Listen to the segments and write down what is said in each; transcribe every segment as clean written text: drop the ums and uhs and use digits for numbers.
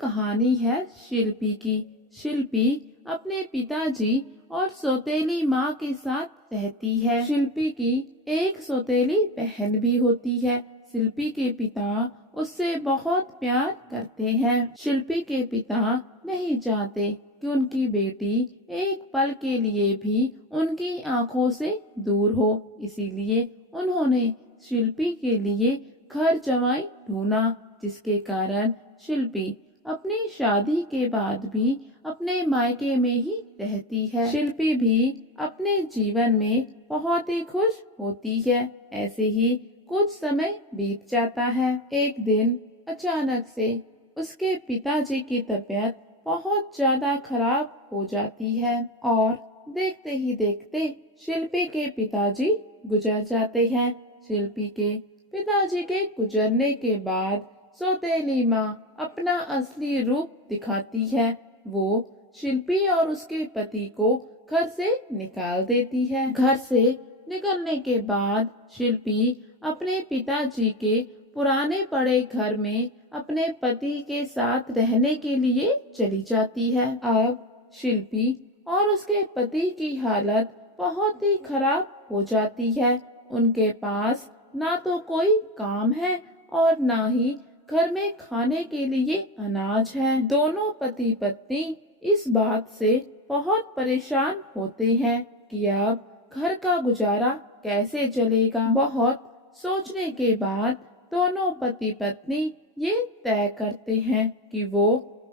कहानी है शिल्पी की। शिल्पी अपने पिताजी और सौतेली माँ के साथ रहती है। शिल्पी की एक सौतेली बहन भी होती है। शिल्पी के पिता उससे बहुत प्यार करते हैं। शिल्पी के पिता नहीं चाहते कि उनकी बेटी एक पल के लिए भी उनकी आंखों से दूर हो, इसीलिए उन्होंने शिल्पी के लिए घर जमाई ढूंढा, जिसके कारण शिल्पी अपनी शादी के बाद भी अपने मायके में ही रहती है। शिल्पी भी अपने जीवन में बहुत ही खुश होती है। ऐसे ही कुछ समय बीत जाता है। एक दिन अचानक से उसके पिताजी की तबीयत बहुत ज्यादा खराब हो जाती है और देखते ही देखते शिल्पी के पिताजी गुजर जाते हैं। शिल्पी के पिताजी के गुजरने के बाद सौतेली माँ अपना असली रूप दिखाती है। वो शिल्पी और उसके पति को घर से निकाल देती है। घर से निकलने के बाद शिल्पी अपने पिताजी के पुराने पड़े घर में अपने पति के साथ रहने के लिए चली जाती है। अब शिल्पी और उसके पति की हालत बहुत ही खराब हो जाती है। उनके पास ना तो कोई काम है और ना ही घर में खाने के लिए अनाज है। दोनों पति पत्नी इस बात से बहुत परेशान होते हैं कि अब घर का गुजारा कैसे चलेगा। बहुत सोचने के बाद दोनों पति पत्नी ये तय करते हैं कि वो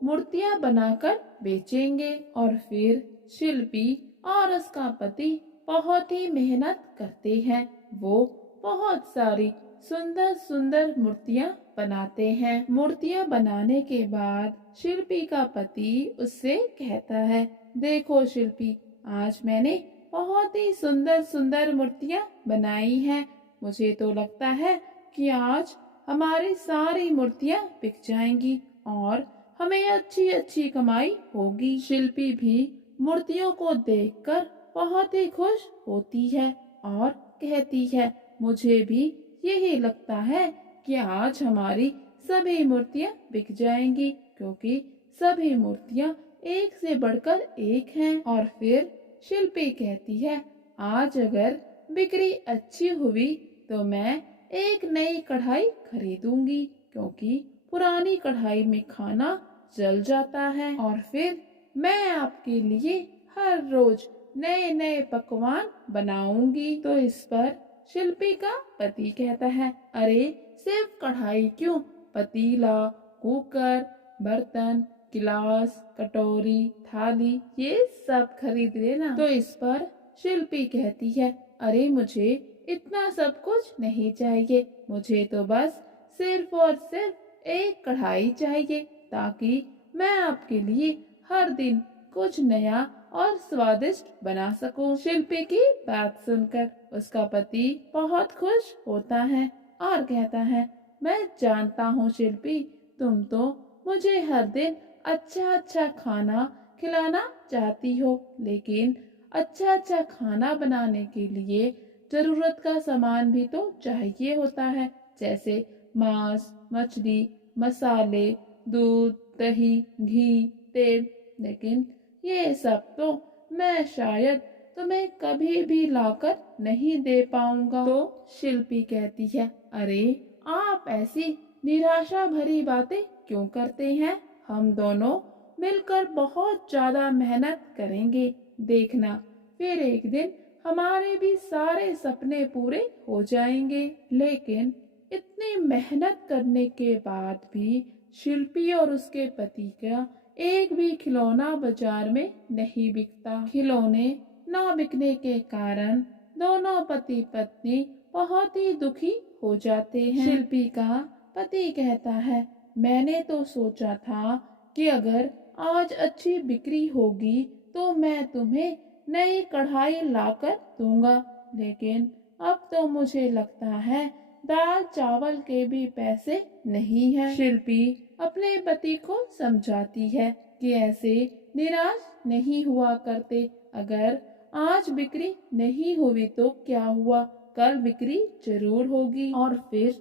मूर्तियां बनाकर बेचेंगे और फिर शिल्पी और उसका पति बहुत ही मेहनत करते हैं। वो बहुत सारी सुंदर सुंदर मूर्तियां बनाते हैं। मूर्तियां बनाने के बाद शिल्पी का पति उससे कहता है, देखो शिल्पी, आज मैंने बहुत ही सुंदर सुंदर मूर्तियां बनाई हैं। मुझे तो लगता है कि आज हमारी सारी मूर्तियां बिक जाएंगी और हमें अच्छी अच्छी कमाई होगी। शिल्पी भी मूर्तियों को देखकर बहुत ही खुश होती है और कहती है, मुझे भी यही लगता है कि आज हमारी सभी मूर्तियां बिक जाएंगी, क्योंकि सभी मूर्तियां एक से बढ़कर एक हैं। और फिर शिल्पी कहती है, आज अगर बिक्री अच्छी हुई तो मैं एक नई कढ़ाई खरीदूंगी, क्योंकि पुरानी कढ़ाई में खाना जल जाता है। और फिर मैं आपके लिए हर रोज नए नए पकवान बनाऊंगी। तो इस पर शिल्पी का पति कहता है, अरे सिर्फ कढ़ाई क्यों, पतीला, कुकर, बर्तन, गिलास, कटोरी, थाली, ये सब खरीद लेना। तो इस पर शिल्पी कहती है, अरे मुझे इतना सब कुछ नहीं चाहिए, मुझे तो बस सिर्फ और सिर्फ एक कढ़ाई चाहिए, ताकि मैं आपके लिए हर दिन कुछ नया और स्वादिष्ट बना सकूं। शिल्पी की बात सुनकर उसका पति बहुत खुश होता है और कहता है, मैं जानता हूँ शिल्पी, तुम तो मुझे हर दिन अच्छा अच्छा खाना खिलाना चाहती हो, लेकिन अच्छा अच्छा खाना बनाने के लिए जरूरत का सामान भी तो चाहिए होता है, जैसे मांस, मछली, मसाले, दूध, दही, घी, तेल। लेकिन ये सब तो मैं शायद तुम्हें कभी भी लाकर नहीं दे पाऊंगा। तो शिल्पी कहती है, अरे आप ऐसी निराशा भरी बातें क्यों करते हैं? हम दोनों मिलकर बहुत ज्यादा मेहनत करेंगे, देखना फिर एक दिन हमारे भी सारे सपने पूरे हो जाएंगे। लेकिन इतनी मेहनत करने के बाद भी शिल्पी और उसके पति का एक भी खिलौना बाजार में नहीं बिकता। खिलौने न बिकने के कारण दोनों पति पत्नी बहुत ही दुखी हो जाते हैं। शिल्पी का पति कहता है, मैंने तो सोचा था कि अगर आज अच्छी बिक्री होगी तो मैं तुम्हें नई कढ़ाई लाकर दूंगा, लेकिन अब तो मुझे लगता है दाल चावल के भी पैसे नहीं हैं। शिल्पी अपने पति को समझाती है कि ऐसे निराश नहीं हुआ करते, अगर आज बिक्री नहीं हुई तो क्या हुआ, कल बिक्री जरूर होगी। और फिर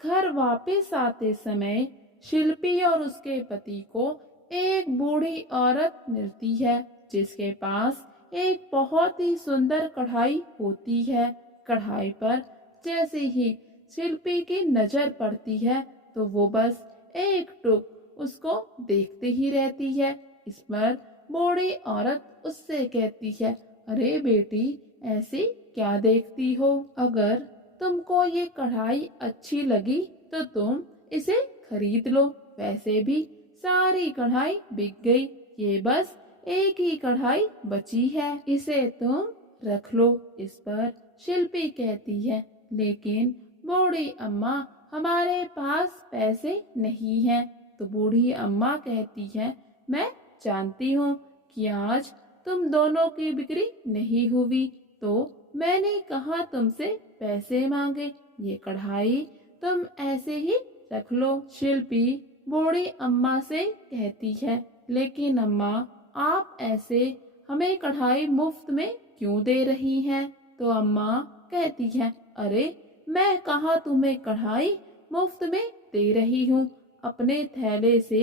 घर वापस आते समय शिल्पी और उसके पति को एक बूढ़ी औरत मिलती है जिसके पास एक बहुत ही सुंदर कढ़ाई होती है। कढ़ाई पर जैसे ही शिल्पी की नजर पड़ती है तो वो बस एक टुक उसको देखते ही रहती है। इस पर बूढ़ी औरत उससे कहती है, अरे बेटी, ऐसी क्या देखती हो? अगर तुमको ये कढ़ाई अच्छी लगी तो तुम इसे खरीद लो। वैसे भी सारी कढ़ाई बिक गई, ये बस एक ही कढ़ाई बची है, इसे तुम रख लो। इस पर शिल्पी कहती है, लेकिन बूढ़ी अम्मा, हमारे पास पैसे नहीं हैं। तो बूढ़ी अम्मा कहती है, मैं जानती हूँ कि आज तुम दोनों की बिक्री नहीं हुई, तो मैंने कहा तुमसे पैसे मांगे। ये कढ़ाई तुम ऐसे ही रख लो। शिल्पी बूढ़ी अम्मा से कहती है, लेकिन अम्मा, आप ऐसे हमें कढ़ाई मुफ्त में क्यों दे रही हैं? तो अम्मा कहती है, अरे मैं कहाँ तुम्हें कढ़ाई मुफ्त में दे रही हूँ। अपने थैले से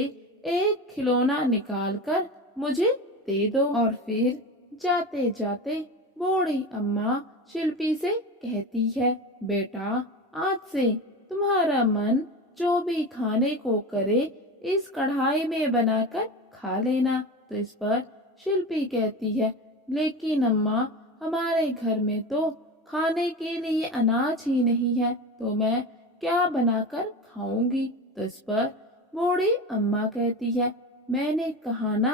एक खिलौना निकालकर मुझे दे दो। और फिर जाते जाते बूढ़ी अम्मा शिल्पी से कहती है, बेटा, आज से तुम्हारा मन जो भी खाने को करे इस कढ़ाई में बनाकर खा लेना। तो इस पर शिल्पी कहती है, लेकिन अम्मा, हमारे घर में तो खाने के लिए अनाज ही नहीं है, तो मैं क्या बनाकर खाऊंगी? तो इस पर बूढ़ी अम्मा कहती है, मैंने कहा ना,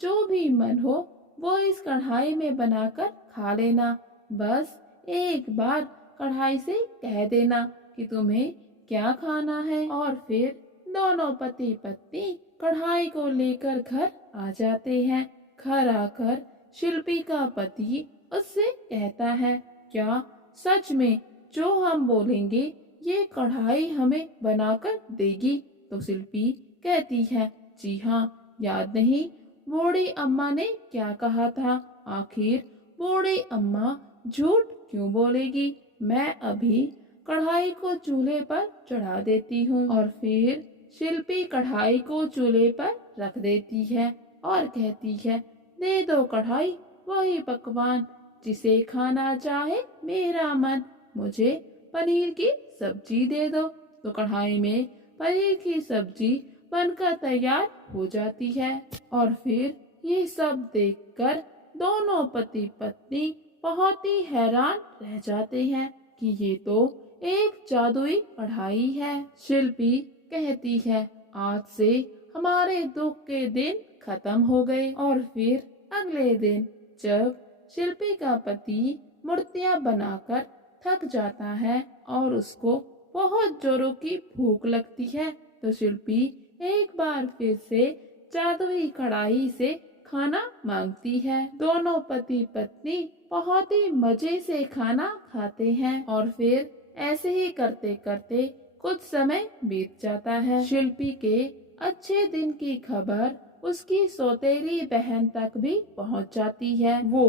जो भी मन हो वो इस कढ़ाई में बनाकर खा लेना। बस एक बार कढ़ाई से कह देना कि तुम्हें क्या खाना है। और फिर दोनों पति पत्नी कढ़ाई को लेकर घर आ जाते हैं। घर आकर शिल्पी का पति उससे कहता है, क्या सच में जो हम बोलेंगे ये कढ़ाई हमें बनाकर देगी? तो शिल्पी कहती है, जी हाँ, याद नहीं बूढ़ी अम्मा ने क्या कहा था? आखिर बूढ़ी अम्मा झूठ क्यों बोलेगी? मैं अभी कढ़ाई को चूल्हे पर चढ़ा देती हूँ। और फिर शिल्पी कढ़ाई को चूल्हे पर रख देती है और कहती है, दे दो कढ़ाई वही पकवान जिसे खाना चाहे मेरा मन, मुझे पनीर की सब्जी दे दो। तो कढ़ाई में पनीर की सब्जी बनकर तैयार हो जाती है। और फिर ये सब देखकर दोनों पति पत्नी बहुत ही हैरान रह जाते हैं कि ये तो एक जादुई कढ़ाई है। शिल्पी कहती है, आज से हमारे दुख के दिन खत्म हो गए। और फिर अगले दिन जब शिल्पी का पति मूर्तियां बनाकर थक जाता है और उसको बहुत जोरों की भूख लगती है, तो शिल्पी एक बार फिर से जादुई कढ़ाई से खाना मांगती है। दोनों पति पत्नी बहुत ही मजे से खाना खाते हैं। और फिर ऐसे ही करते करते कुछ समय बीत जाता है। शिल्पी के अच्छे दिन की खबर उसकी सौतेली बहन तक भी पहुंच जाती है। वो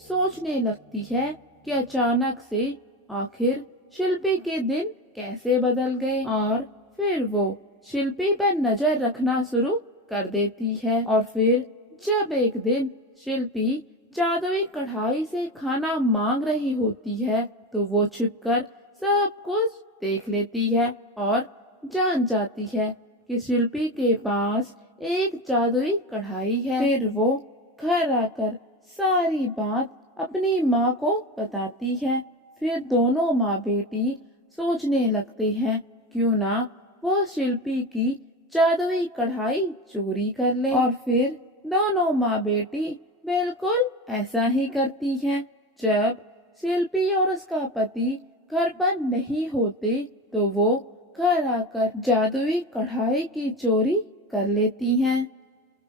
सोचने लगती है कि अचानक से आखिर शिल्पी के दिन कैसे बदल गए। और फिर वो शिल्पी पर नजर रखना शुरू कर देती है। और फिर जब एक दिन शिल्पी जादुई कढ़ाई से खाना मांग रही होती है, तो वो छिपकर सब कुछ देख लेती है और जान जाती है कि शिल्पी के पास एक जादुई कढ़ाई है। फिर वो घर आकर सारी बात अपनी माँ को बताती है। फिर दोनों माँ बेटी सोचने लगते हैं, क्यों ना वो शिल्पी की जादुई कढ़ाई चोरी कर ले। और फिर दोनों माँ बेटी बिल्कुल ऐसा ही करती हैं। जब शिल्पी और उसका पति घर पर नहीं होते, तो वो घर आकर जादुई कढ़ाई की चोरी कर लेती हैं।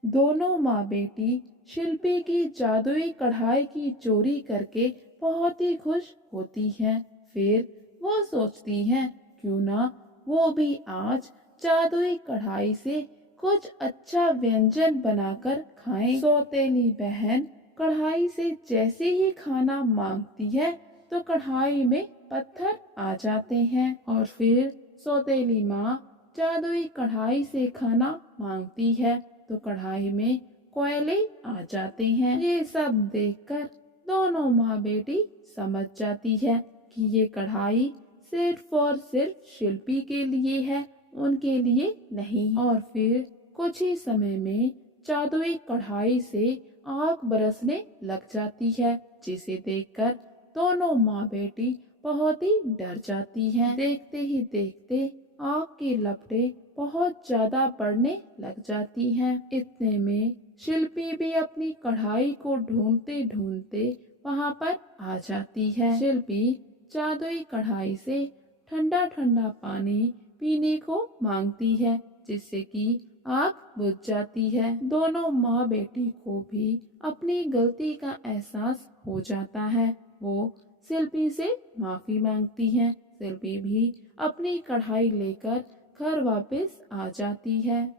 दोनों माँ बेटी शिल्पी की जादुई कढ़ाई की चोरी करके बहुत ही खुश होती हैं। फिर वो सोचती हैं, क्यों ना वो भी आज जादुई कढ़ाई से कुछ अच्छा व्यंजन बनाकर खाएं। सौतेली बहन कढ़ाई से जैसे ही खाना मांगती है तो कढ़ाई में पत्थर आ जाते हैं। और फिर सौतेली माँ जादुई कढ़ाई से खाना मांगती है तो कढ़ाई में कोयले आ जाते हैं। ये सब देखकर दोनों माँ बेटी समझ जाती है कि ये कढ़ाई सिर्फ और सिर्फ शिल्पी के लिए है, उनके लिए नहीं। और फिर कुछ ही समय में जादुई कढ़ाई से आग बरसने लग जाती है, जिसे देखकर दोनों माँ बेटी बहुत ही डर जाती हैं। देखते ही देखते आग की लपटें बहुत ज्यादा बढ़ने लग जाती हैं। इतने में शिल्पी भी अपनी कढ़ाई को ढूंढते ढूंढते वहाँ पर आ जाती है। शिल्पी जादुई कढ़ाई से ठंडा ठंडा पानी पीने को मांगती है, जिससे कि आग बुझ जाती है। दोनों माँ बेटी को भी अपनी गलती का एहसास हो जाता है। वो शिल्पी से माफी मांगती हैं। शिल्पी भी अपनी कढ़ाई लेकर घर वापस आ जाती है।